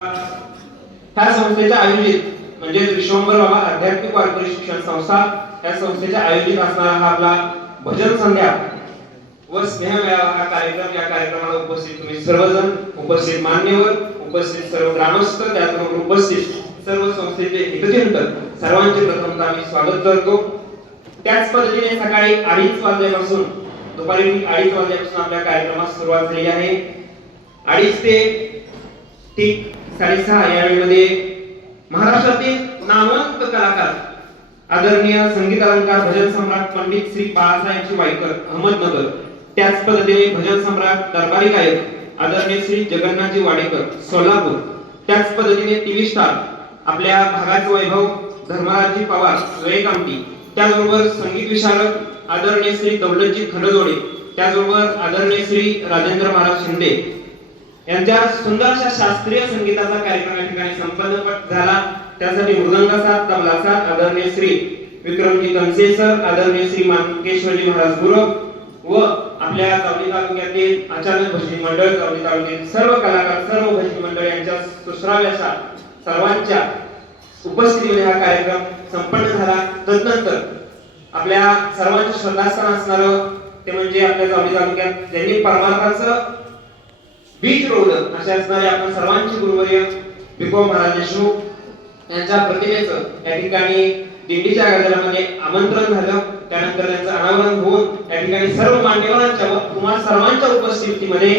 ह्या संस्थेच्या आयोजित म्हणजे विश्वंभर बाबा आध्यात्मिक वारकरी शिक्षण संस्था या संस्थेच्या आयोजित असणारा हा आपला भजन संध्या व स्नेह मेळावा हा कार्यक्रम या कार्यक्रमाला उपस्थित तुम्ही सर्वजण उपस्थित मान्यवर उपस्थित सर्व ग्रामस्थ त्याचबरोबर उपस्थित सर्व संस्थेचे हितचिंतक सर्वांचे प्रथमतः मी स्वागत करतो. त्याच पद्धतीने सकाळी अडीच वाजल्यापासून दुपारी अडीच वाजल्यापासून आपल्या कार्यक्रमास सुरुवात झाली आहे. अडीच ते ठीक साडेसहा या वेळेमध्ये महाराष्ट्रातील नामवंत कलाकार आदरणीय संगीत अलंकार भजन सम्राट पंडित श्री बाळासाहेब शिवायकर अहमदनगर त्याच पद्धतीने भजन सम्राट दरबारी गायक आदरणीय श्री जगन्नाथजी वाडेकर सोलापूर त्याच पद्धतीने टीव्ही स्टार आपल्या भागाचे वैभव धर्मराजजी पवार वेळकामटी त्याचबरोबर संगीत विशारद आदरणीय श्री दौलतजी खडजोडे त्याचबरोबर आदरणीय श्री राजेंद्र महाराज शिंदे यांच्या सुंदरशा शास्त्रीय संगीताचा कार्यक्रम या ठिकाणी संपन्न झाला. त्यासाठी मृदंगाचा तबलाचा आदरणीय श्री विक्रमजी कंसे सर आदरणीय श्री मानकेश्वरजी महाराज गुरु व आपल्या चावली तालुक्यातील अचानक भजनी मंडळ चावली तालुक्यातील सर्व कलाकार सर्व भजनी मंडळ यांच्या सुश्राव्याचा सर्वांच्या उपस्थितीमध्ये हा कार्यक्रम संपन्न झाला. तदनंतर आपल्या सर्वांचे श्रद्धास्थान असणार ते म्हणजे आपल्या चावली तालुक्यात ज्यांनी परमार्थाचं बीज रोवलं. अशा असणारे आपण सर्वांचे गुरुवर्य भिको महाराज देशमुख यांच्या प्रतिमेचं या ठिकाणी दिंडीच्या गजरामध्ये आमंत्रण झालं. त्यानंतर त्यांचं अनावरण होऊन या ठिकाणी सर्व मान्यवरांच्या व तुम्हा सर्वांच्या उपस्थितीमध्ये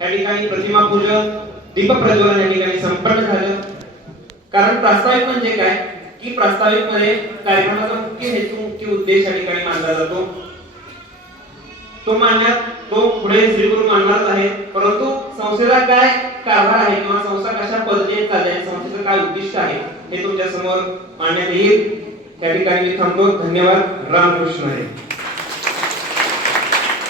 या ठिकाणी प्रतिमा पूजन दीप प्रज्वलन या ठिकाणी संपन्न झालं. कारण प्रास्ताविक म्हणजे काय? की प्रास्ताविकमध्ये कार्यक्रमाचा मुख्य हेतू मुख्य उद्देश या ठिकाणी मानला जातो. तो मानण्यात तो पुढे श्रीगुरु मांडणारच आहे. परंतु संस्थेला काय कारभार आहे किंवा संस्था कशा पद्धतीने चालली आहे संस्थेचं काय उद्दिष्ट आहे हे तुमच्यासमोर मांडण्यात येईल. त्या ठिकाणी मी थांबतो. धन्यवाद. रामकृष्ण. आहे